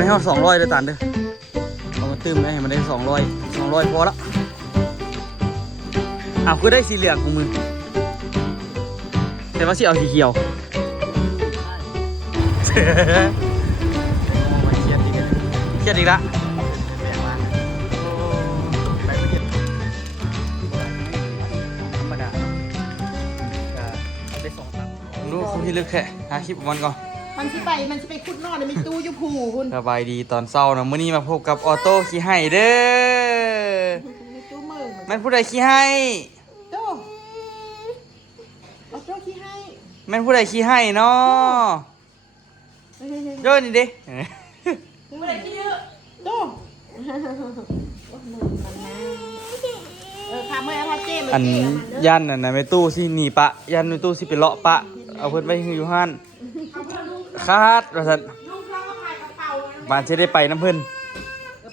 มันให้200เด้อตานเด้อเอามาตื้มให้มันได้200พอละอ้าวคือได้สีเหลืองของมึงแต่ว่าสิเอาสีเขียวเครียดอีกละธรรมดาได้2 ตับดูคุณที่ลึกแค่หาคลิปมันก่อนมันสิไปคุดนอนมีตู้อยู่ผูคุณสบายดีตอนเช้านะมื้อนี้มาพบกับออโต้ขี้ให้เด้อมีตู้มือแม่นผู้ใดขี้ให้โต้เอาโต้ขี้ให้แม่นผู้ใดขี้ให้เนาะโดนนี่ดิผู้ใดขี้เยอะโต้ค่ะเมื่อพาเจ้อันยันน่ะนะแม่ตู้สิหนีปะยันแม่ตู้สิไปเลาะปะเอาเพิ่นไว้อยู่หั่นคาดว่าซั่นบ้านสิได้ไปน้ำเพิ่น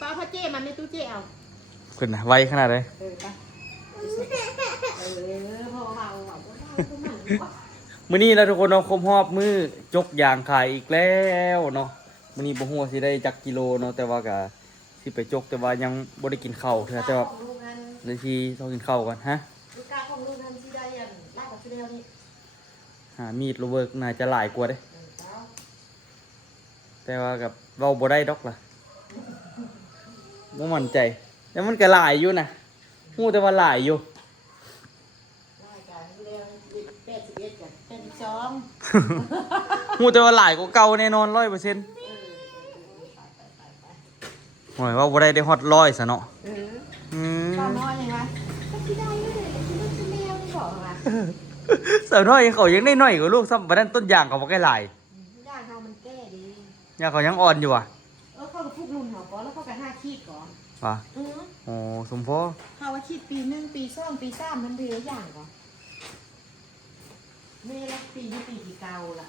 ป้าพาเจ้มันไม่ตู้เจ้เอาเพิ่นน่ะไวขนาดใดมื้อนี้แล้วทุกคนเนาะครบรอบมื้อจกยางขายอีกแล้วเนาะมื้อนี้บ่ฮู้ว่าสิได้จักกิโลเนาะแต่ว่าก็สิไปจกแต่ว่ายังบ่ได้กินข้าวเทื่อแต่ว่าเลยสิต้องกินข้าวก่อนฮะลูกกาของลูกนั้นสิได้ยันลากกับสิได้นี่หามีดโรเวิร์กน่าจะหลายกว่าเด้แต่ว่ากับเว้าบ่ได้ดอกล่ะบ่มั่นใจแต่มันก็หลายอยู่นะฮู้แต่ว่าหลายอยู่ฮู้แต่ว่าหลายกว่าเก่าแน่นอน 100%หอยว่าบ่ได้ฮอด100ซะเนาะตอนน้อยยังไงก็สิได้เลยสิแมวนี่บอกว่าสาวน้อยเขายังได้น้อยกว่าลูกซ้ำบ่นั้นต้นยางเขาบ่ใกล้หลายย่างเฮามันแก้ดียางเขายังอ่อนอยู่อ่ะเขาก็พูดรุ่นเฮาก่อนแล้วเขาก็5ขีดก่อนว่ะโอ้สมพอเฮาว่าขีดปี1ปี2ปี3มันเดือย่างก่อนนี่ละปีนี้ปีที่เก่าล่ะ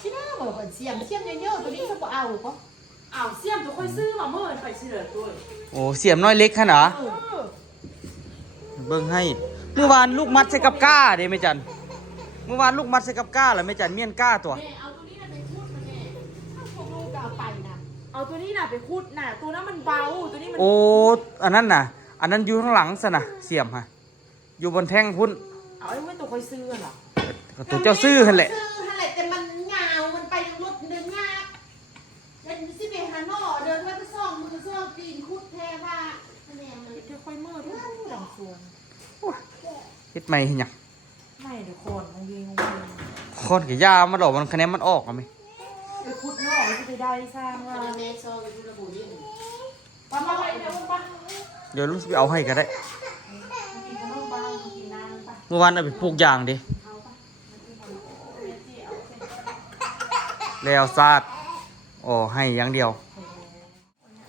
ชิน่าบอกว่าเสียมเยอะๆตัวนี้เขาบ่เอาก็อ้าวเสียมจะค่อยซื้อมาเมื่อไปซื้อตัวโอ้เสียมน้อยเล็กขนาดเบิ่งให้เมื่อวานลูกมัดใส่กับก้าเด้แม่จันเมื่อวานลูกมัดใส่กับก้าแล้วแม่จันเมียนก้าตัวเอาตัวนี้น่ะไปคูดมาแม่พวกลูกก็เอาไปนะเอาตัวนี้น่ะไปคูดน่ะตัวนั้นมันเบาตัวนี้มันโอ้อันนั้นน่ะอันนั้นอยู่ข้างหลังซะนะเสียมฮะอยู่บนแท่งพุ่นเอาไอ้ไม่ตัวค่อยซื้อเหรอตัวเจ้าซื้อหั่นแหละแต่มันยาวมันไปรถเดินยากเดินสิไปหาหม้อเดินว่าจะซ่อมมือซ่อมตีนคุดแท้ว่าแนมมันจะค่อยมืดด้วยหลังสวนเฮ็ดใหม่เฮ็ดหยังไม่เดี๋ยวโคนงงโคนกับยามาดอกมันคะแนนมันออกอ่ะมั้ยไปคุดนอกจะไปได้สร้างว่าแม่ซ่อมอยู่ระบุนี่ว่ามาไว้เดี๋ยวมาเดี๋ยวลูกสิไปเอาให้ก็ได้เมื่อวานเอาไปปลูกยางดิแล้วซาดอ๋อให้อย่างเดียว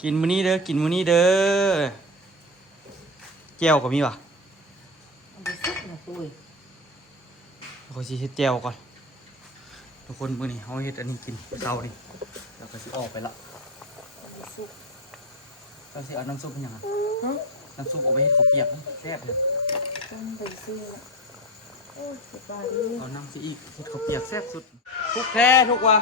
กินมื้อนี้เด้อกินมื้อนี้เด้อแก้วก็มีป่ะเขาสิเฮ็ดแก้วก่อนทุกคนมื้อนี้เฮาเฮ็ดอันนี้กินเช้านี่แล้วก็สิออกไปละเราสิเอาน้ำซุปเป็นหยังน้ำซุปเอาไปเฮ็ดข้าวเปียกแซ่บเลยต้องไปซื้อเอาน้ำซีอีกเฮ็ดข้าวเปียกแซ่บสุดทุกแท้ทุกว่า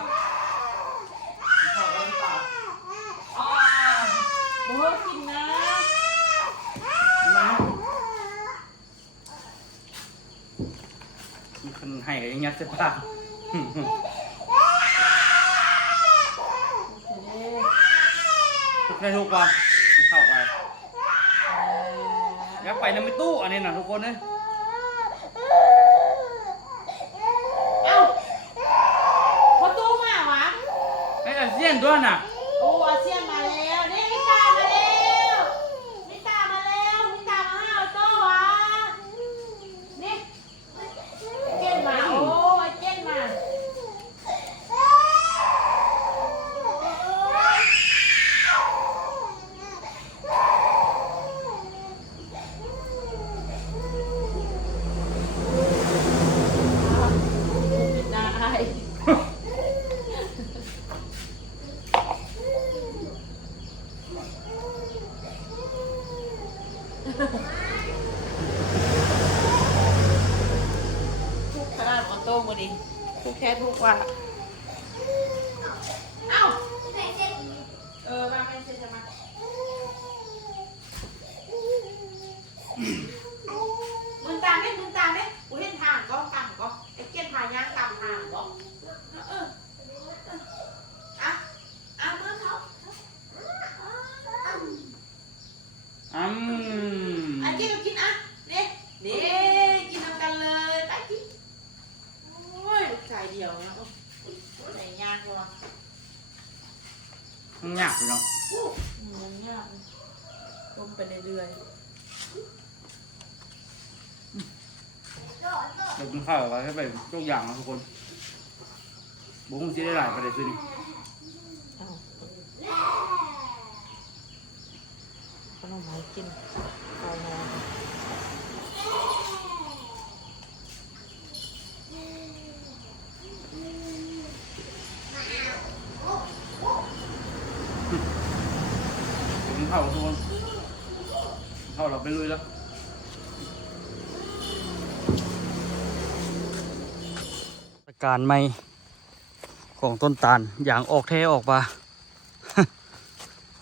โอ้กินนะมันให้ยังยัดเสื้อผ้าทุกแท้ทุกว่าเข้าไปยัดไปในตู้อันนี้นะทุกคนเลยพอตู้มาวะไอ้อาเซียนด้วยน่ะโอ้อาเซียนมาแล้วนี่นิตามาแล้วนิตามาห้าวโต้วะนี่เจนมาโอ้เจนมาทุกแค่ทุกว่าเอ้า ต้มไปเรื่อย เดี๋ยวกินข้าวกันให้ไปยกอย่างนะทุกคนบุ้งซีได้หลายประเด็นซื้อนี่ ๆเอาขนมให้กินข้าวนอน กินข้าวทุกคนกินข้าวเราไปลุยแล้วการใหม่ของต้นตาลอย่างออกแท้ออกมา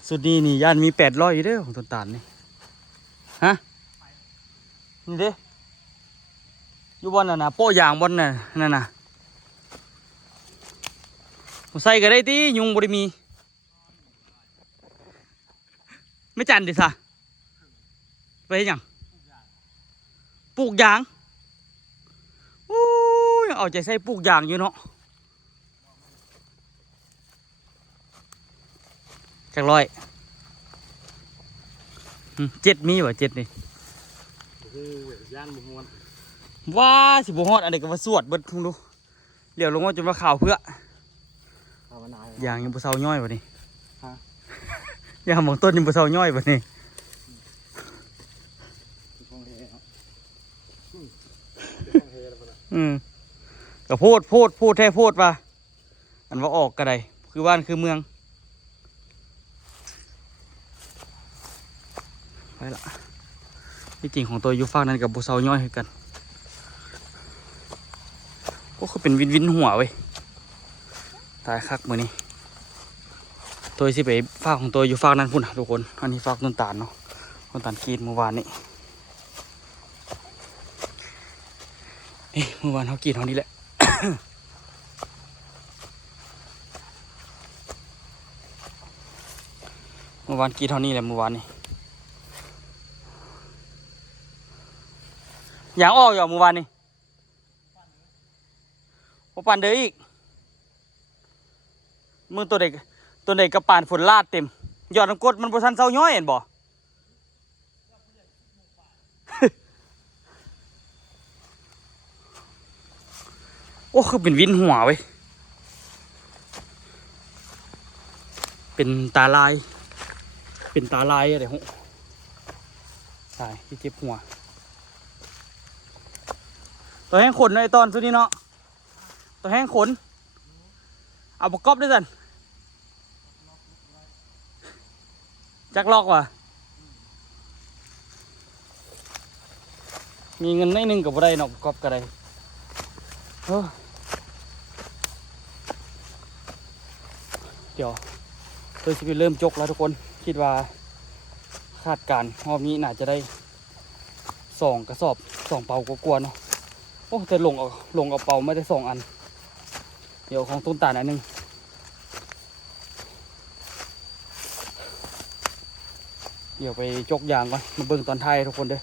สุดนี้นี่ย่านมี800อยู่เด้อของต้นตาลนี่ฮะนี่เด้อยู่บนน่ะนะโป้ยางบนน่ะนั่นน่ะผมใส่ก็ได้ติยุงบ่ได้มีไม่จันดิซะไปเฮ็ดหยังปลูกยางโอ้ยเอาใจใส่ปลูกยางอยู่เนาะจักร้อย7มีวะ7นี่ โอ้โหย่านบุมวน ว้าสิบ่ฮอดอันนี้ก็ว่าสวดเบิดทุ่งดูเดี๋ยวลงมาจนว่าข่าวเพื่อ ภาวนา อย่างยังบ่เซาย่อยบ่นี่ ฮะ อย่างหมองต้นยังบ่เซาย่อยบ่นี่ คงเฮครับคงเฮแล้วปะล่ะ ก็โพดแท้โพดว่าอันว่าออกก็ได้คือบ้านคือเมืองไปละที่จริงของตัวอยู่ฝั่งนั้นกับบ่เซาย่อยคือกันโอ้คือเป็นวินหัวเว้ยตายคักมื้อนี้ตัวสิไปฝากของตัวอยู่ฝั่งนั้นพุ่นน่ะทุกคนอันนี้ฝากต้นตาลเนาะต้นตาลกรีดเมื่อวานนี้เมื่อวานเขากรีดเท่านี้แหละ เมื่อวานกรีดเท่านี้แหละเมื่อวานนี้อย่างออกอยู่เมื่อวานนี้โอปันเด้ออีกมือตัวเด็กกระปานฝนลาดเต็มยอดน้ำกรดมันบ่ทันเซาย้อยเห็นบ่ โอ้คือเป็นวินหัวเว้ยเป็นตาลายอะไรฮะใช่ที่เจ็บหัวตัวแห้งขนในตอนสุดนี้เนาะตัวแห้งขนเอาประกอบด้วยกันจักลอกว่ะมีเงินนิดนึงกับบ่ได้เนาะประกอบก็ได้เดี๋ยวตัวชีวิตเริ่มจกแล้วทุกคนคิดว่าคาดการณ์รอบนี้น่าจะได้2 กระสอบ2 เป่ากลัวๆเนาะโอ้แต่ลงเอาเป่าไม่ได้2 อันเดี๋ยวของต้นตาลอันหนึงเดี๋ยวไปจกยางก่อนมาเบิ่งตอนถ่ายทุกคนเด้อ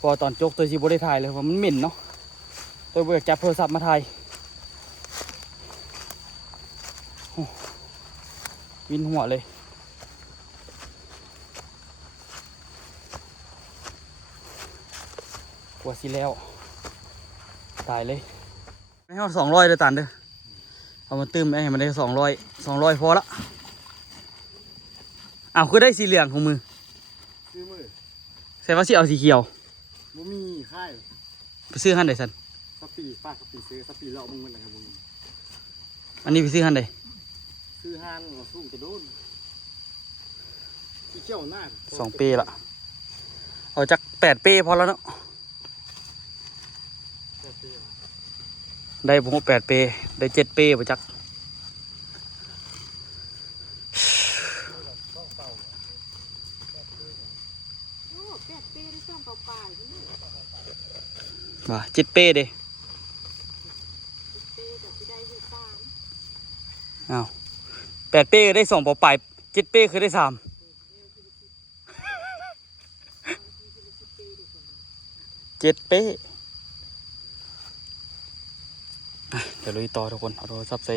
พอตอนจกตัวชีวิตได้ถ่ายเลยเพราะมันเหม็นเนาะตัวเบิกจับโทรศัพท์มาถ่ายวินหัวเลยกลัวสิแล้วตายเลยไม่ให้200เลยตันเด้อเอามาตื้มให้มันได้200พอละอ้าวคือได้สีเหลืองของมือ ซื้อมือ ใส่ว่าสิเอาสีเขียว บ่มีค่าย ไปซื้อหันใดสัน สปีฝากสปีซื้อสปีเลาะมึงมันนะครับมึง อันนี้ไปซื้อหันใด ซื้อห้านเราสู้จะโดนที่เที่ยวหน้า 2 ปีละเอาจาก8 ปีพอแล้วเนาะได้ผม8 ปีได้7 ปีไปจักว่า7 ปีเด้อ้าว8 ปีก็ได้2 ปอปลาย7 ปีคือได้3 7 ปีเดี๋ยวลุยต่อทุกคนเอาโทรศัพท์ใส่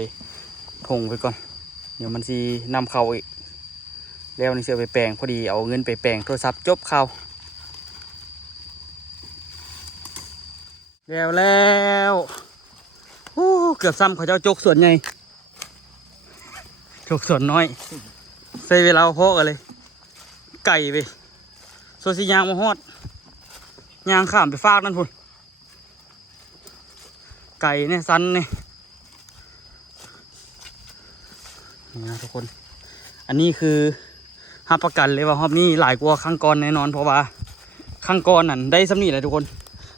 ถุงไปก่อนเดี๋ยวมันสินำเข้าอีก แล้วนี่เสือไปแปลงพอดีเอาเงินไปแปลงโทรศัพท์จบข่าวแล้วโอ้เกือบซ้ำเขาเจ้าจกส่วนใหญ่จกส่วนน้อยใส่เวลาพอกันเลยไก่ไปโซซิยางมาฮอดยางข้ามไปฟากนั่นพุ่นไก่เนี่ยสันเนี่ยนี่นะทุกคนอันนี้คือรับประกันเลยว่ารอบนี้หลายกว่าครั้งก่อนแน่นอนเพราะว่าครั้งก่อนนั่นได้ซ้ำนี่แหละทุกคน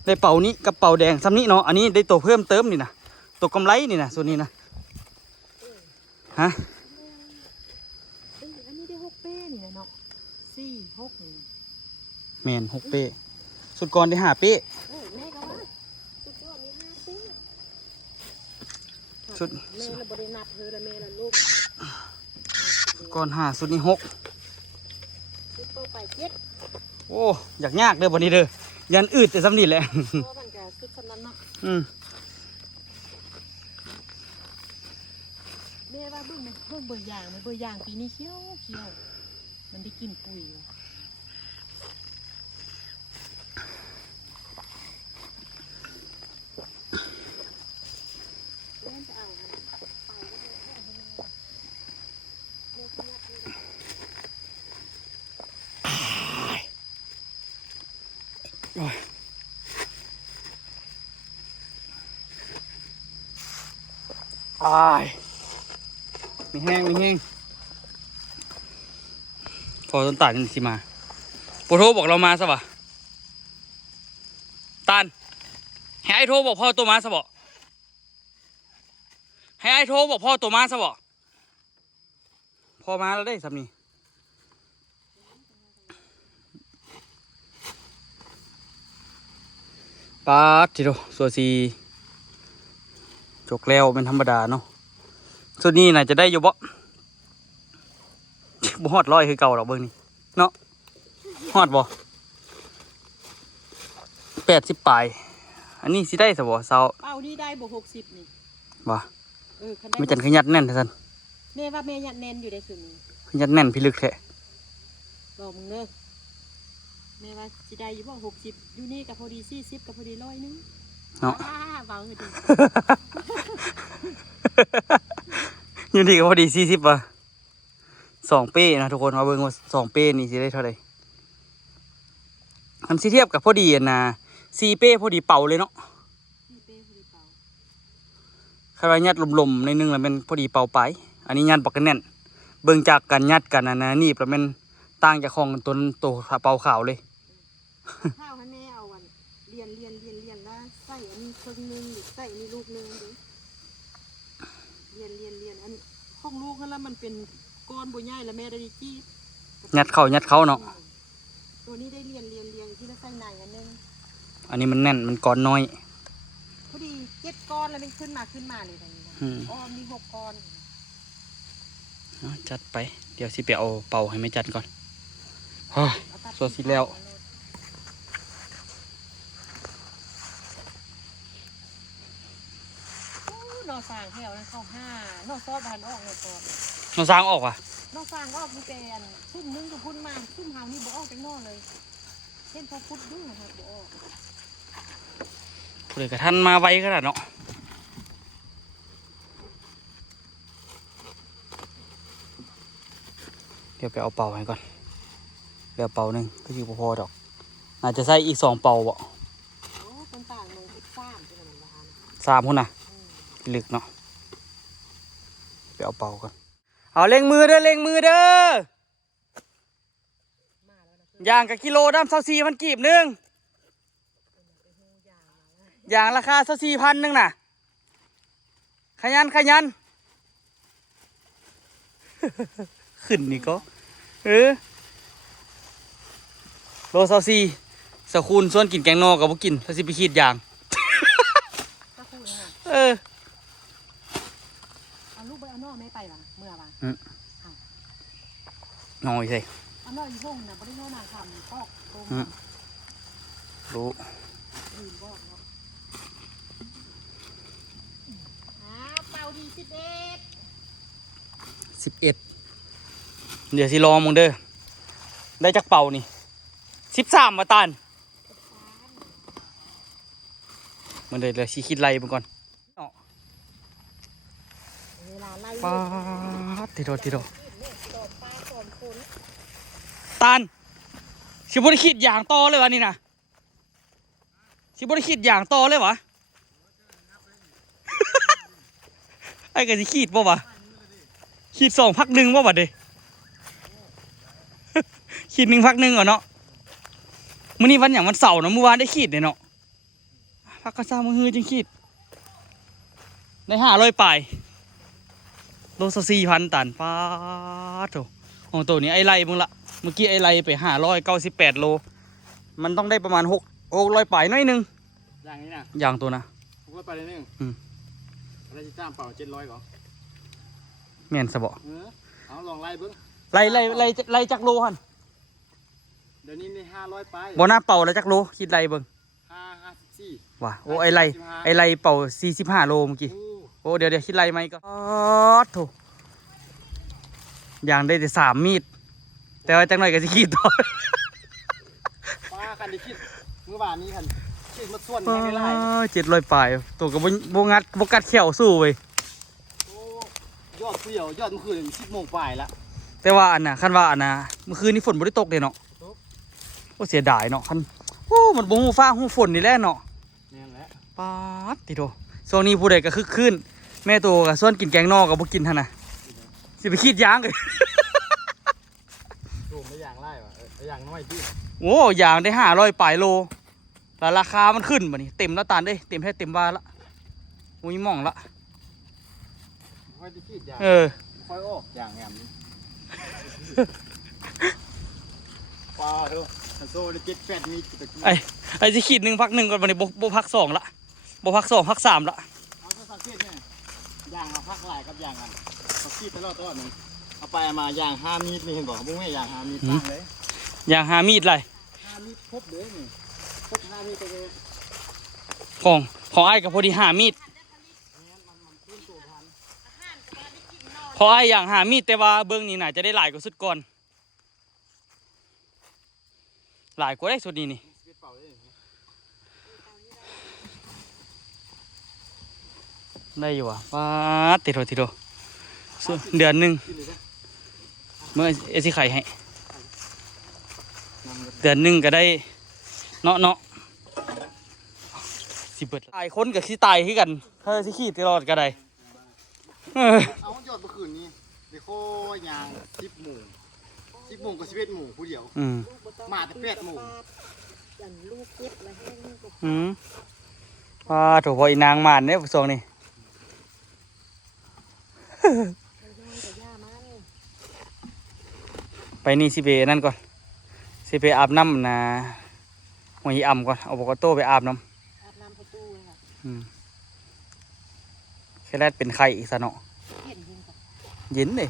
ได้เป่านี้กับเป่าแดงซ้ำนี้เนาะอันนี้ได้ตัวเพิ่มเติมนี่นะตัวกำไรนี่นะส่วนนี้นะฮะ อันนี้ได้6 เป้นี่นะเนาะ4 6นี่ แมน6 เป้สุดก่อนได้5 เป้ แม่ก็ว่าสุดยอดมี5 เป้ สุด แม่เราบ่ได้นับเธอละแม่ละลูก ก่อน5สุดนี้6 สุดโตไป7 โอ้อยากยากเด้อวันนี้เด้อยันอืดแต่ซ้ำนี่แหละ เพราะมันก็สุดสนั้นเนาะ แม่ว่าเบิ่งเบื่อย่างมันเบื่อย่างปีนี้เขียวมันได้กินปุ๋ยว่ะ อ้ายมีแห้งพอต้นตาลนี่สิมาโปรโทรบอกเรามาซะวะตาลให้ไอ้โทรบอกพ่อตัวมาซะบ่ให้ไอ้โทรบอกพ่อตัวมาซะบ่พอมาแล้วได้สำนีปาดทีเดียวส่วนสีจกแล้วเป็นธรรมดาเนาะส่วนนี้น่าจะได้อยู่บ่ บ่ฮอด100คือเก่าหรอกเบิ่งนี่เนาะฮอดบ่80 ปลายอันนี้สิได้ซะบ่เซา เป้านี่ได้บ่60นี่ บ่ คันได้ ไม่จันขยัดแน่นท่าน แม่ว่าแม่ยัดแน่นอยู่ได้ส่วนนี้ ขยัดแน่นพิลึกแท้ บอกมึงเด้อแม่ว่าสิได้อยู่บ่60อยู่นี่ก็พอดี40ก็พอดี100นึง เนาะ เบาคือดี อยู่ดีก็พอดี40ว่ะ2 เป้นะทุกคนมาเบิ่งว่า2 เป้นี่สิได้เท่าใดอันสิเทียบกับพอดีอันน่ะ4 เป้พอดีเป่าเลยเนาะ นี่เป้พอดีเป่า ใครว่ายัดลมๆในนึงแล้วมันพอดีเป่าไปอันนี้ยัดบักกันแน่นเบิ่งจากกันยัดกันอันน่ะนี่แล้วมันต่างจากของตัวเป่าขาวเลย ข้าวให้แม่เอาวันเรียนแล้วใส่อันนี้ครึ่งนึงหรือใส่อันนี้ลูกนึงดิเรียนอันของลูกแล้วมันเป็นก้อนบ่ใหญ่แล้วแม่ได้จี้ ยัดเข้าเนาะ ตัวนี้ได้เรียนที่ละใส่ในอันนึง อันนี้มันแน่นมันก้อนน้อย พอดี7 ก้อนแล้วมันขึ้นมาเลยตรงนี้นะอ๋อมี6 ก้อน เอาจัดไปเดี๋ยวสิไปเอาเป่าให้แม่จัดก่อนฮ่าสวดสิแล้ว นอสางแถวนั้นเข้า5นอซอดบานออกนอซอด เราสร้างออกว่ะ นอสางก็ออกมีเป็นชุ่มนึงกับพุ่นมาชุ่มเฮานี่บ่ออกจากนอเลยเห็นพอพุดดูนะครับบ่ออก ผู้ใดกระทันมาไวขนาดเนาะเดี๋ยวไปเอาเป่าให้ก่อนเดี๋ยวเป่าหนึ่งก็อยู่พอดอกอาจจะใส่อีก2 เป่าบ่ โอ้คนต่างเมือง13เป็นมันบ้าน 3พุ่นน่ะลึกเนาะไปเอาเป่าก่อนเอาเล็งมือเด้อย่างกับกิโลดำ24 มันกีบนึงอย่างราคา24,000นึงน่ะขยัน ขึ้นนี่ก็โล24สคูลส่วนกินแกงนอกกับบ่กินถ้าสิไปขีดอย่าง ก็คู่นะ เอาลูกไปเอานอไม่ไปว่ะเมื่อว่ะ น้อยใช่ เอานออยู่ห้องน่ะบ่ได้นอนางทำปอกตรง รู้ ลืมบอกเนาะเป่าดี11 11 เดี๋ยวสิรอมึงเด้อได้จักเป่านี่13มาตานมันเลยสิคิดไรมึงก่อน เวลาไล่ ป๊าดติโด ตอดปลาตอดคน ตานสิบ่ได้คิดอย่างต่อเลยวะนี่นะสิบ่ได้คิดอย่างต่อเลยวะ ไอ้ก็สิขีดบ่วะขีด2 พัก 1บ่วะเด้ ขีด1 พัก 1เหรอเนาะมื้อนี้วันหยังวันเสาร์เนาะเมื่อวานได้ขีดเด้เนาะพักกระซ่ามื้อฮื้อจังขีดได้500ปลายโลละ4,000ตันป๊าดโถของตัวนี้ไอ้ไรมึงละเมื่อกี้ไอ้ไรไป598โลมันต้องได้ประมาณ600ปลายหน้อยนึง อย่างนี้นะ อย่างตัวนะ ผมก็ไปเลยนึงอะไรจะจ้างเป่า700ก่อน แม่นซะบ่ เอาลองไล่เบิ้ง ไล่จักโลหั่น เดี๋ยวนี้ใน500ไป บ่น่าเป่าแล้วจักโลคิดไรเบิ่ง 54 ว่ะโอ้ไอ้ไรเป่า45โลเมื่อกี้โอ้เดี๋ยวคิดไรไหมก็อ๋อโถอย่างได้แต่3 มีดแต่ว่าจังหน่อยก็สิขีดต่อ ป้าคันที่คิดเมื่อวานนี้คันคิดมาส่วนให้ไม่ไล่ 700ปลายตัวก็บ่งัดบ่กัดแขวสู้เว้ย โอ้ยอดเปรี้ยวยอดเมื่อคืน10 โมงปลายละ แต่ว่าอันน่ะคันว่าอันน่ะเมื่อคืนนี้ฝนบ่ได้ตกเด้เนาะโอ้เสียดายเนาะคันโอ้มันบ่ฮู้ฟ้าฮู้ฝนนี่แหละเนาะ นี่นแหละ ป๊าดติโตช่วงนี้ผู้ใดก็คึกคืนแม่โตก็ส่วนกินแกงนอกก็บ่กินหั่นน่ะสิไปขีดยางเลย ดูไม่อย่างไล่วะอย่างน้อยดิ โอ้ยางได้500ปลายโลแล้วราคามันขึ้นบัดนี้เต็มแล้วตานเด้เต็มแท้เต็มบาละโอ้ยหม่องละ ค่อยที่คิดอย่าง ค่อยออกอย่างแงมนี้ป้าเถอะโซ่ได้7-8 มีตะกี้ ไอ้สิขีด1 พัก 1ก่อนบัดนี้บ่พัก 2ละบ่พัก 2 พัก 3ละ เอาจะสังเกตเนี่ยอย่างเอาพักหลายกับอย่างกันเขาคิดตลอดหนึ่งเอาไปเอามาอย่าง5 มีดนี่เห็นบอกบุ้งแม่อย่าง5 มีดตั้งเลย อย่างหามีดไร 5 มีดครบเลยนี่ครบ5 มีดเลย ของไอ้กับพอดีหามีดขอไอ้อย่างหามีดแต่ว่าเบื้องนี้น่าจะได้หลายกว่าสุดก่อนหลายกว่าได้สุดนี้นี่ได้อยู่อ่ะว้าติดโถส่วนเดือนหนึ่งเมื่อเอซิไข่ให้เดือนหนึ่งก็ได้เนาะสิเบิดตายคนกับสิตายคือกันถ้าสิขี้ตลอดก็ได้ เอายอดเมื่อคืนนี้เดี๋ยวโค้ยาง10 โมง10 โมงกับ11 โมงผู้เดียวมาแต่8 โมง อย่างลูกเก็บแล้วให้ลูกก็ ถูกพออีนางมานเนี่ยส่วงนี้ ย่อยกับย่ามัน ไปนี่สิเปนั่นก่อนสิเปอาบน้ำนะหัวยีอ่ำก่อนเอาโบกโต้ไปอาบน้ อาบน้ำประตูเลยค่ะ ำแค่แรกเป็นไข่อีกซะเนาะ เห็นยิงกับ เย็นเลย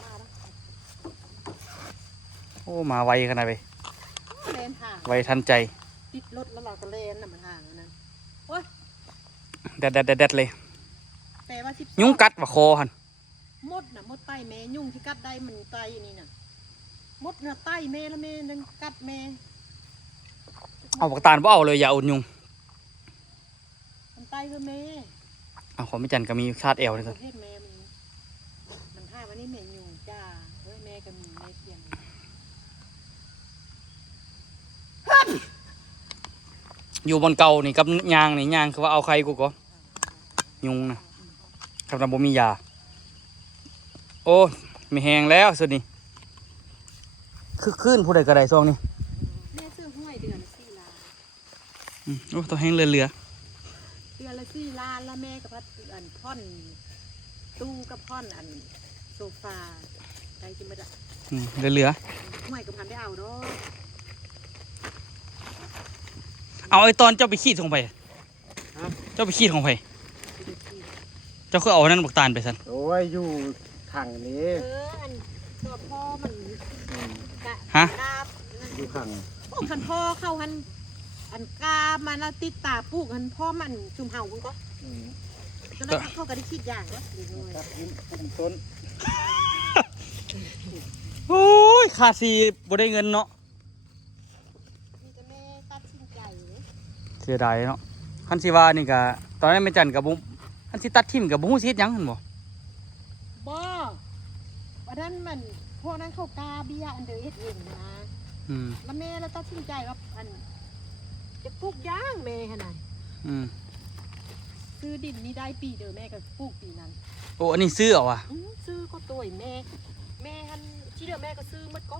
มาแล้ว โอ้มาไวขนาดไป เลนห่าง ไวทันใจ ติดรถแล้วเราก็เลนน่ะมันห่างอันนั้นโอ้ย แดดเลย แต่ว่ายุงกัดว่าคอหัน มดน่ะมดไตแม่ยุ่งที่กัดได้มันไตนี่น่ะมดน่ะไตแม่แล้วแม่นั่นกัดแม่ เอาปากตาลบ่เอาเลยอย่าอุ่นยุง มันไตคือแม่ เอาของมิจันก็มีคาดแอวเลย ป สิ ระเภทแม่มันห้าวันนี้แม่ยุ่งจ้าเฮ้ยแม่ก็มีแม่เพียง อยู่บนเก่านี่กับยางนี่ยางคือว่าเอาใครกูก็ยุงนะคำนำบ่มียาโอ้ไม่แห้งแล้วสุดนี่คือขึ้นผู้ใดก็ได้ซองนี่ แม่ซื้อห้วยเดือนละ4 ล้าน โอ้ตัวแห้งเหลือ เดือนละ4 ล้านแล้วแม่กับพัดอันพ่อนตู้กับพ่อนอันโซฟาใครกินไม่ได้ เหลือ ห้วยกับพันได้เอาเนาะ เอาไอ้ตอนเจ้าไปขี้ของไผเจ้าไปขี้ของไผเจ้าคือเอาอันนั้นบักตาลไปสัน โอ้ยอยู่ถังนี้ อันตัวพ่อมันกะ ฮะ กาบ อยู่ถัง พวกคันพ่อเข้าหันอันกามันแล้วติดตาปลูกหันพ่อมันจุ่มเห่าคุณก็แล้วเขาก็ได้คิดอย่างนะดีเลย ตัดยิ้มปุ่มต้น โอ้ยขาดสีบ่ได้เงินเนาะ มีแต่แม่ตัดสินใจเลย เสียดายเนาะคันสิว่านี่ก็ตอนนั้นแม่จันกับบุคันสิตัดทิ่มกับบ่ฮู้สิเฮ็ดหยังหั่นบ่ บ่วันนั้นมันพวกนั้นเขากาเบียอันเดอร์เฮ็ดเองนะ อืม แล้วแม่แล้วตัดสินใจว่าอันจะปลูกย่างแม่ขนาด อืม ซื้อดินนี่ได้ปีเดียวแม่ก็ปลูกปีนั้น โอ้อันนี้ซื้อเอาว่ะ ซื้อก็ตัวแม่หันที่เดียวแม่ก็ซื้อหมดก็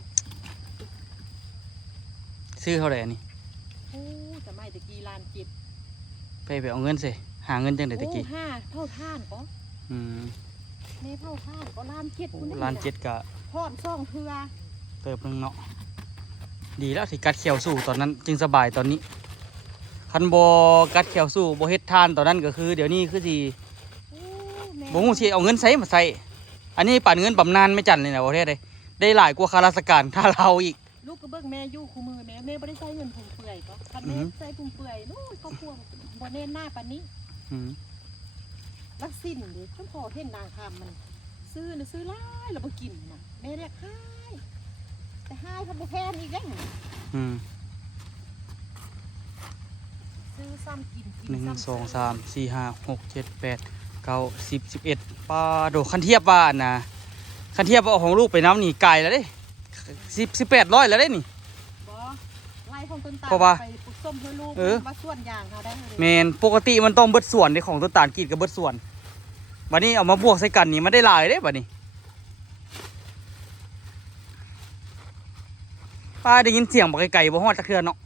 ซื้อเท่าไหร่อันนี้ โอ้แต่ไม่ตะกี้ลานจิต ไปเอาเงินสิหาเงินจังได๋ตะกี้ โอ้ห้าเท่าท่านก็ อืม แม่เท่าท่านก็ลานเจ็ดคุณได้ ล้านเจ็ดก็ พอดซ่องเทือ เติบหนึงเนาะดีแล้วที่กัดเขียวสู้ตอนนั้นจึงสบายตอนนี้คันบ่กัดเขียวสู้บ่เฮ็ดทานตอนนั้นก็คือ เดี๋ยวนี้คือสิ โอ้แม่ บ่ฮู้สิเอาเงินใส่มาใส่อันนี้ปั่นเงินบำนาญไม่จันเลยนะประเทศใดได้หลายกว่าข้าราชการถ้าเราอีก ลูกก็เบิ่งแม่อยู่คู่มือแม่ไม่ได้ใช้เงินผงเปื่อยก็คันแม่ อือหือ ใช้ผงเปื่อยนู้นก็พวงบ่เน้นหน้าปานนี้ อืม รักสิ้นดิฉันพอเห็นนางคำมันซื้อน่ะซื้อหลายแล้วบ่กินน่ะแม่เรียกให้แต่ให้เขาบ่แพงอีกแล้ว อืม ซื้อซ้ำกิน หนึ่ง ซ้ำ สองสามสี่ห้าหกเจ็ดแปดเก้าสิบ11ปลาโดคันเทียบว่านะคันเทียบว่าเอาของลูกไปน้ำนี่ไก่แล้วเด้1800แล้วเด้นี่ บ่ไล่ของต้นตาล เพราะว่า ไปปลูกส้มเพื่อลูก เออ ว่าส่วนยางเขาได้เลย แมนปกติมันต้องเบิดส่วนในของต้นตาลกรีดกับเบิดส่วนบัดนี้เอามาบวกใส่กันนี่มันได้หลายเด้บัดนี้ป้าได้ยินเสียงบอกไก่บ่ฮอดจักเทือนเนาะ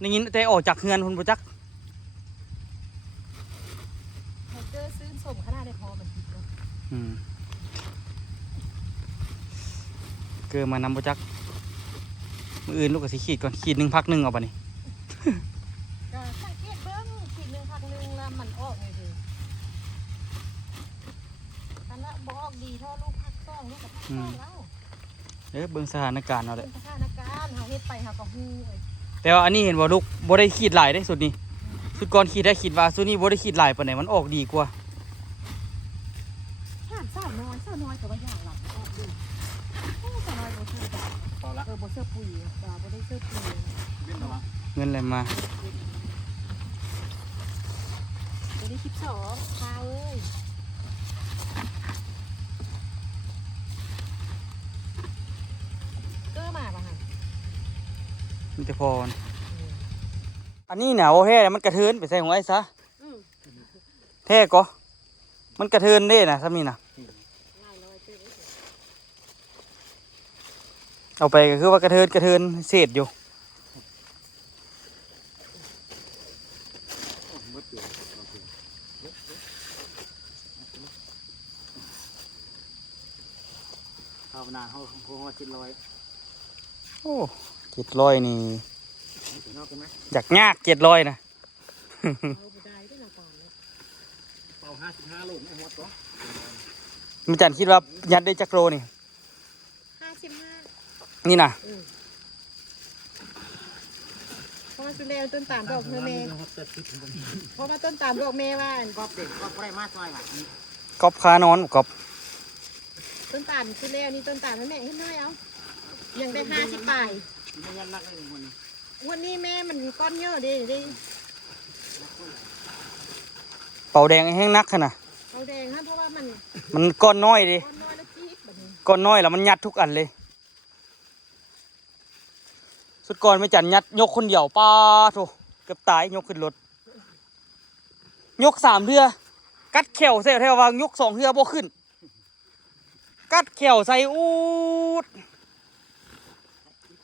ได้ยินแต่ออกจากเฮือนคุณบ่จัก เขาเจอซื้อส้มขนาดได้พอมันผิดเนาะ อืมเกิดมานำบ่จักมืออื่นลูกก็สิขีดก่อนขีดหนึ่งพักหนึ่งเอาบัดนี้ ก็สังเกตเบิ่งขีดหนึงพักหนึงแล้วมันออกเลยคืออันละบ่ออกดีเท่าลูกพักซ่องลูกกับพักซ่องแล้ว เบิ่งสถานการณ์เอา เป็ เลย นสถานการณ์เฮาเฮ็ดไปเฮาก็ฮู้เอ้ย แต่ว่าอันนี้เห็นว่าลูกบ่ได้ขีดหลายได้สุดนี้สุดก่อนขีดได้ขีดว่าสุดนี้บ่ได้ขีดหลายปานไหนมันออกดีกว่า ห่านสาวน้อยก็ว่าอย่างหลังออกดีโอ้สาวน้อยบ่ซื้อดอก พอละ บ่ซื้อปุ๋ยจ้าบ่ได้ซื้อปุ๋ย เว้นแล้ววะ เงินอะไรมา เดี๋ยวนี้12ข้าวเอ้ยเก้อมาป่ะหั่น มีแต่พอมันอันนี้หนาวแท้มันกระเทินไปใส่ของไอ้ซะ อืม แท้ก็มันกระเทินเด้นะซ้ำนี่นะ ง่ายเลยเจ้ย เอาไปก็คือว่ากระเทินเศษอยู่ เบิดเปลือกข้าวนาเขาคงว่า700 โอ้700นี่ ถึงนอกกันไหม อยากยาก700นะ เอาบ่ได้ด้วยนะตอนนี้ เป่า55โลไม่หมดก็ มีจันคิดว่ายัดได้จักโลนี่ 55 นี่นะ เพราะว่าสุดแล้วต้นตาลบอกเธอแม่เพราะว่าต้นตาลบอกแม่ว่าอัน กอบเด็กก็ได้มาซอยหลังนี้ กอบคานอนกอบ ต้นตาลสุดแล้วนี่ต้นตาลแม่เห็นน้อยเอายังได้50ปลาย ไม่ยันนักเลยคนนี้ วันนี้แม่มันก้อนเยอะดิ เป่าแดงแห้งนักขนาด เอาแดงฮะเพราะว่ามัน มันก้อนน้อยดิ ก้อนน้อยแล้วจี๊ดแบบนี้ ก้อนน้อยแล้วมันยัดทุกอันเลย สุดก่อนไม่จันยัดยกคนเดียวป้าโถเกือบตายยกขึ้นรถยก3เทื่อกัดแขวใส่แถววางยก2เทื่อบ่ขึ้น กัดแขวใส่อูด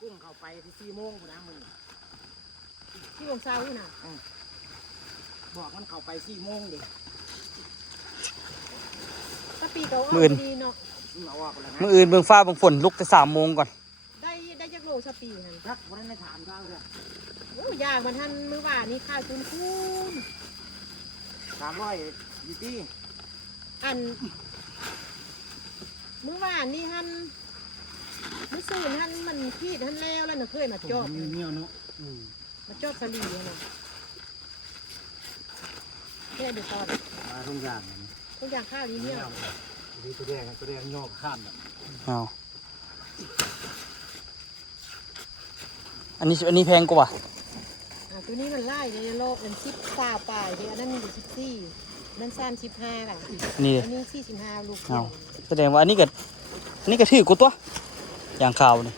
กุ้งเข้าไปที่4 โมงนะมึง ที่วงเซาน่ะ บอกมันเข้าไป4 โมงดิ ถ้าปีเก่าเอาดีเนาะ เอาออกแล้วนะ มื้ออื่นเบิ่งฟ้าเบิ่งฝนลุกแต่3 โมงก่อน ได้จักโลสปีหัน รักวันนั้นถามเขาเลย โอ้ยางมันทันมื้อวานนี่ข้าวคุณคุณ 300อยู่ที่ อันมื้อวานนี่หันมื้อซื่นหันมันพีดหันแล้วแล้วน่ะเคยมาจอบ มีเงี้ยวเนาะ มาจอบสลีน่ะแค่เดี๋ยวตอน มาทุกอย่าง ทุกอย่างข้าวนี้เนี่ย นี่ตัวแดงย่อข้ามแบบ อ้าว อันนี้แพงกว่า ตัวนี้มันไล่ในโลกมัน10ปลายเดี๋ยวอันนั้นมันอยู่14นั่น35ล่ะ นี่ อันนี้45ลูก เอาแสดงว่าอันนี้ก็ถือกูตัวอย่างข่าวนี่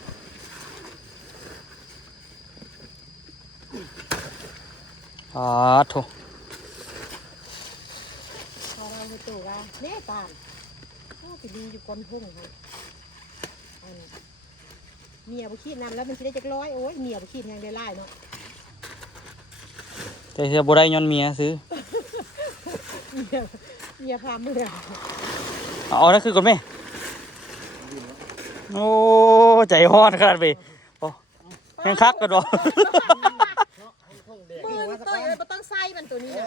โถ เขาเอาไปตัวว่าแม่ตาลไปดีอยู่ก้นพุ่งค่ะเมียบุขี้นำแล้วมันจะได้จักร้อยโอ้ยเมียบุขี้แทงได้ไล่เนาะ แต่เธอบ่ได้ย้อนเมียซื้อ เมียพาเมื่อ เอานั่นคือก่อนไหมโอ้ใจฮอดขนาดไปโอ้ยังคักกันวะ มือตัวเองไม่ต้องใส่มันตัวนี้นะ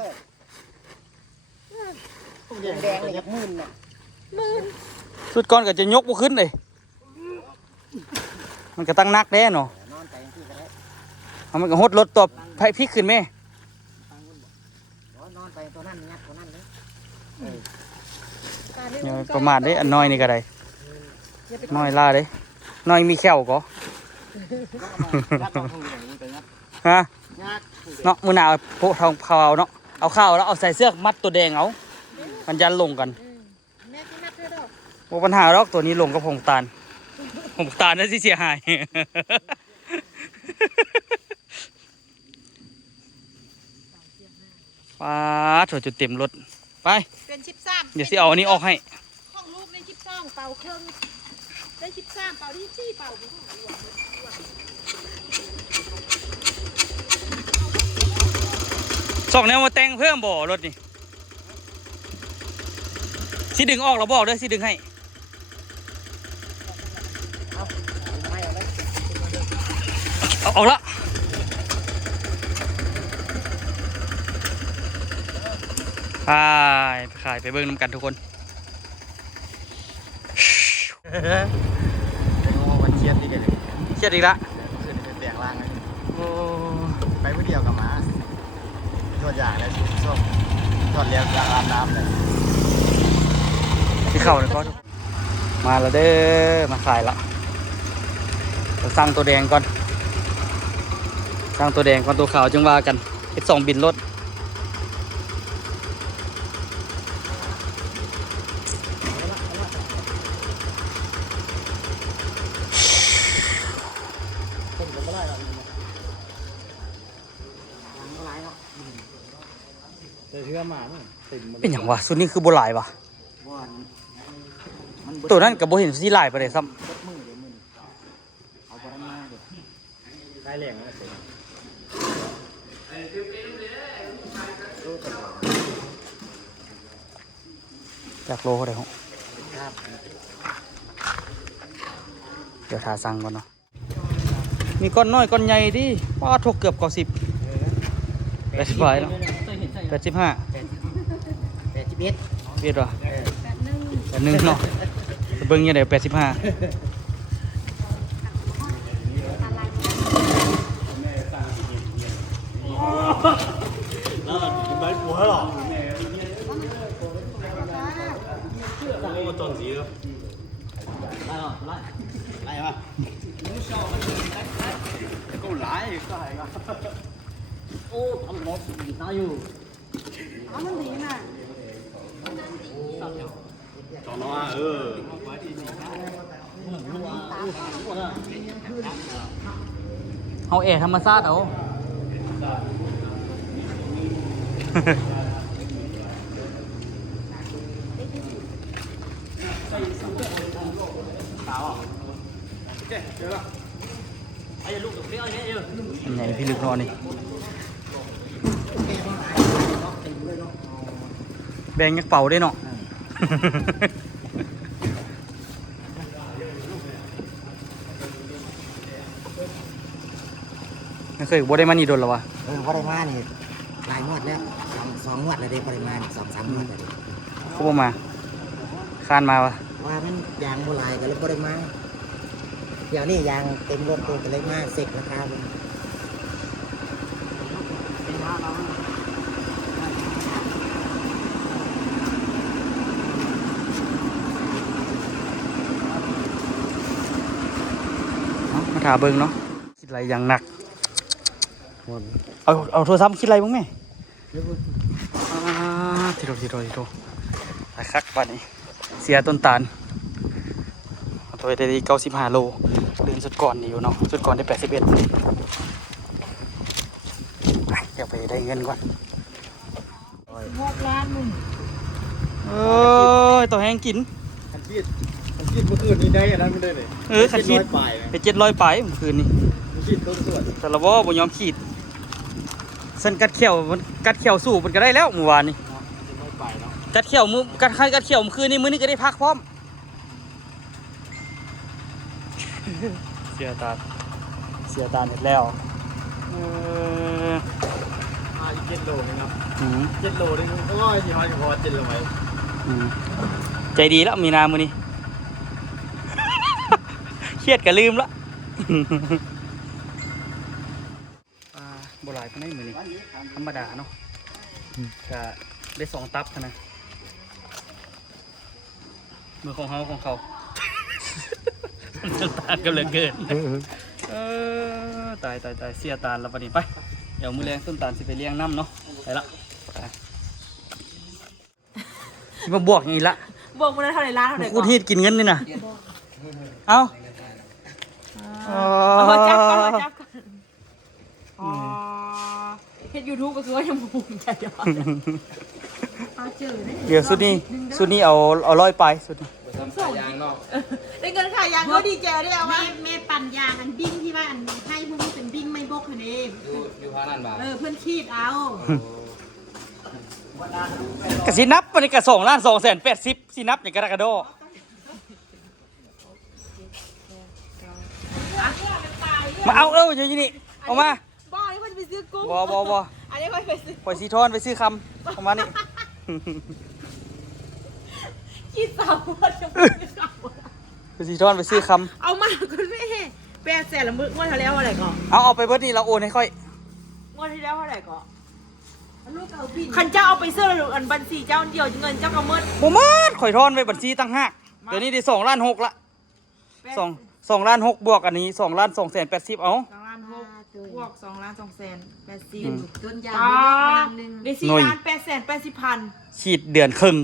แดงเลยยักมื่นน่ะ สุดก่อนก็จะยกบ่ขึ้นเลยมันก็ตั้งนักแน่เนาะ นอนไปที่ก็ได้ เอามันก็หดรถตบไผ่พลิกขึ้นไหม นอนไปตัวนั้นยักตัวนั้นเลย อย่าประมาทเด้อันน้อยนี่ก็ได้น้อยล่าเด้น้อยมีแข้วก็ ยักนอนทุ่งอย่างนี้ไปยัก ฮะ ยัก เนาะมื้อหน้าเอาโพทองข้าวเนาะเอาข้าวแล้วเอาใส่เสื้อมัดตัวแดงเอามันยันลงกัน แม่ที่นัดเธอดอก บ่ปัญหาหรอกตัวนี้ลงกับผงตาลผงตาลนั่นสิเสียหาย ป้าโถจุดเต็มรถไป เป็น13 เดี๋ยวสิเอาอันนี้ออกให้ ของลูกใน12เป่าเครื่องได้13เป่าที่4เป่า สองแนวมาแต่งเพิ่มบ่รถนี่สิดึงออกแล้วบอกเด้อสิดึงให้เอาออกละไปขายไปเบิ่งน้ำกันทุกคน โอ้มันเชียดดีกันเลย เครียดอีกละ ขึ้นเป็นแดงล่างเลย โอ้ ไปผู้เดียวกับหมาตัวอย่างเลยช่วงทอดเลี้ยงอาบน้ำเลย ที่เข่าเลยก็มาแล้วเด้อมาขายละเราสั่งตัวแดงก่อนสั่งตัวแดงก่อนตัวขาวจึงว่ากันเป็นสองบินรถเป็นอย่างวะสุดนี้คือโบหลายวะตัวนั้นกับโบเห็นสีหลายไปเลยซ้ เอาไปมาเดี๋ยวได้แรงแล้วเสร็จ ำจากโลเขาได้หง ครับ เดี๋ยวทาสั่งก่อนเนาะมีก้อนน้อยก้อนใหญ่ดิว่าทกเกือบ90 80บาทแล้ว85 81 เวียดวะ81เนาะเบิ่งยังไง85ไล่มาก็ไล่ก็ไล่มาโอ้ทำรถน่าอยู่ อ๋อมันดีน่ะ จอนว่าเอาแอร์ธรรมชาติเอาอันไหนพี่ลึกนอนนี่แบ่งยักเป่าได้เนาะ ไม่เคยบ่ได้มานี่โดนหรอวะ ปริมาณนี่หลายงวดแล้วสองงวดแล้วได้ปริมาณ2-3งวดแล้วดิ เขาบ่มาคานมาวะ ว่ามันยางโบราณก็เลยปริมาณเดี๋ยวนี้ยางเต็มรถตัวก็เลยมาเสกราคาเป็น ขาเบิ่งเนาะคิดอะไรอย่างหนักเอาโทรศัพท์คิดอะไรบ้างไหมทีโทไปคักบ้านนี้เสียต้นตาลเอาตัวได้95 โลเดือนสุดก่อนนี่อยู่เนาะสุดก่อนได้81เดี๋ยวไปได้เงินก่อน 6 ล้านมึง ต่อแห้งกิน ขันชีดเมื่อคืนนี้ได้อันนั้นไม่ได้เลย ขันขีด 700ปลายนะ ไป700 ไปเมื่อคืนนี้ ขันชีดต้นส่วน แต่ละบ่ยอมขีดสันกัดเขียวมันกัดเขียวสู้มันก็ได้แล้วเมื่อวานนี้ 700ปลายเนาะ กัดเขียวมือกัดใครกัดเขียวเมื่อคืนนี้มื้อนี้ก็ได้พักพร้อม เสียตาเห็ดแล้วอีก7 โลนึงครับ อืม 7 โลนึงโอ้ยยี่ห้อเฉพาะ7 โลไว้ อืมใจดีแล้วมีนามื้อนี้ เครียดก็ลืมละบ่หลายปานใดมื้อนี้ธรรมดาเนาะก็ได้2 ตับเท่านั้นมือของเฮาของเขา มันต่างกันเหลือเกินตายเสียตาลแล้วปะนี่ไปเดี๋ยวมือแรงต้นตาลสิไปเลี้ยงน้ำเนาะไปละมาบวกอย่างนี้ละ บอกมันได้เท่าไหร่ล้านเท่าไหร่ กูทีดกินเงินนี่นะเอา เอามาจับก่อนอ๋อเฮ็ด YouTube ก็คือว่ายังภูมิใจอยู่เอาเจอได้ เดี๋ยวสุดนี้เอา100 ไปสุดนี้ ได้เงินขายยางก็ดีใจได้เอามา แม่ปั่นยางอันบิ้งที่ว่าอันให้พวกนี้เป็นบิ้งไม่บกคะเนอยู่พานั่นบ่เพื่อนขีดเอา กสินับปะนี่กะ2,280,000สินับอย่างกระดาษกระโดมาเอาอย่างนี้เอามา บ่นี่เขาจะไปซื้อกุ้ง บ่ อันนี้เขาไปซื้อ ปล่อยสีทอนไปซื้อคำเอามานี่ ขี้สาวว่าจะไปซื้อกุ้ง ไปสีทอนไปซื้อค เอามาคุณแม่800,000ละมึกงวดที่แล้วเท่าไหร่ก่อน ำเอาไปเบิดนี่เราโอนให้ค่อย งวดที่แล้วเท่าไหร่ก่อน ลูกเอาบิ้ง คันเจ้าเอาไปเสื้อหรืออันบัญชีเจ้าเดียวเงินเจ้าก็หมด บ่หมดข่อยทอนไว้บัญชีตั้งหากเดี๋ยวนี้ได้2,600,000ละ2,600,000บวกอันนี้2,280,000เอา 2,600,000บวก2,280,000 ต้นยางไม่ได้อันนึง ได้4,880,000 ขีดเดือนครึ่ง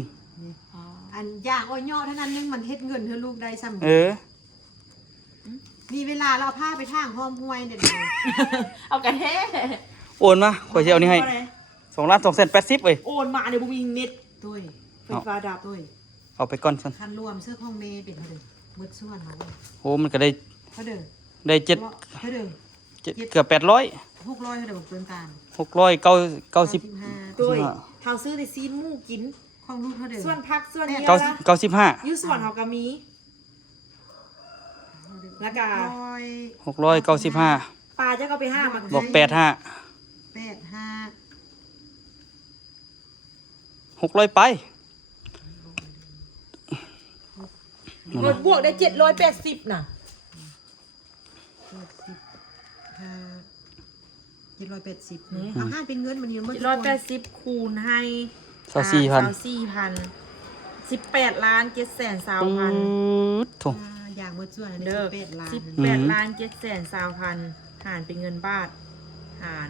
อันยางอ้อยย่อเท่านั้นนึงมันเฮ็ดเงินเธอลูกได้ซ้ำ มีเวลาเราเอาผ้าไปทางห้อมห้วยเด็ด เอากระเท โอนมาข่อยสิเอานี่ให้2,280,000เว้ย โอนมาเดี๋ยวบุมีเน็ต ตุ้ย ไฟฟ้าดับ ตุ้ย เอาไปก่อนซั่น คันรวมเสื้อของเมย์เป็นเท่าเดิมมืดส่วนเขา โอ้มันก็ได้ เท่าเดิม ได้7 เท่าเดิม เกือบ800 600เท่าเดิมเกินการ 690 ด้วยเขาซื้อในซีนหมูกิน ของลูกเท่าเดิม ส่วนพักส่วนเนี้ยละ 95 อยู่ส่วนเขาก็มี แล้วก็ 695 ปลาจะก็ไปห้ามา บอก85 600 ไป เงินบวกได้780น่ะ 780เอาห้าเป็นเงินมันเยอะมาก 780คูณให้ 24,000 18,720,000 ถูก อย่างมืดส่วนอันนี้ เด้อ 18 ล้าน 18,720,000หารเป็นเงินบาทหาร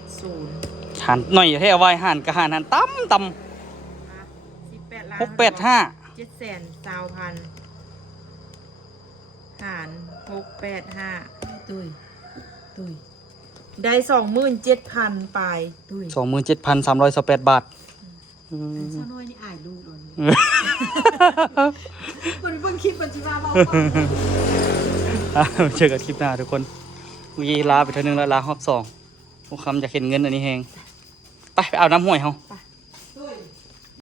670 หันหน่อยให้เอาไว้หันกะหันต่ำ685 720,000หาร685 ตุ้ยตุ้ย ได้ 27,000 ไป ตุ้ย 27,328 บาท เจ้าน้อยนี่อายลูกเลยมันเพิ่งคิดปัจจุบันเรา เจอกันคลิปหน้าทุกคนวีลาไปเท่านึงแล้วลาฮอบ2พวกคำอยากเห็นเงินอันนี้แหงไปเอาน้ำห้วยเฮา ไป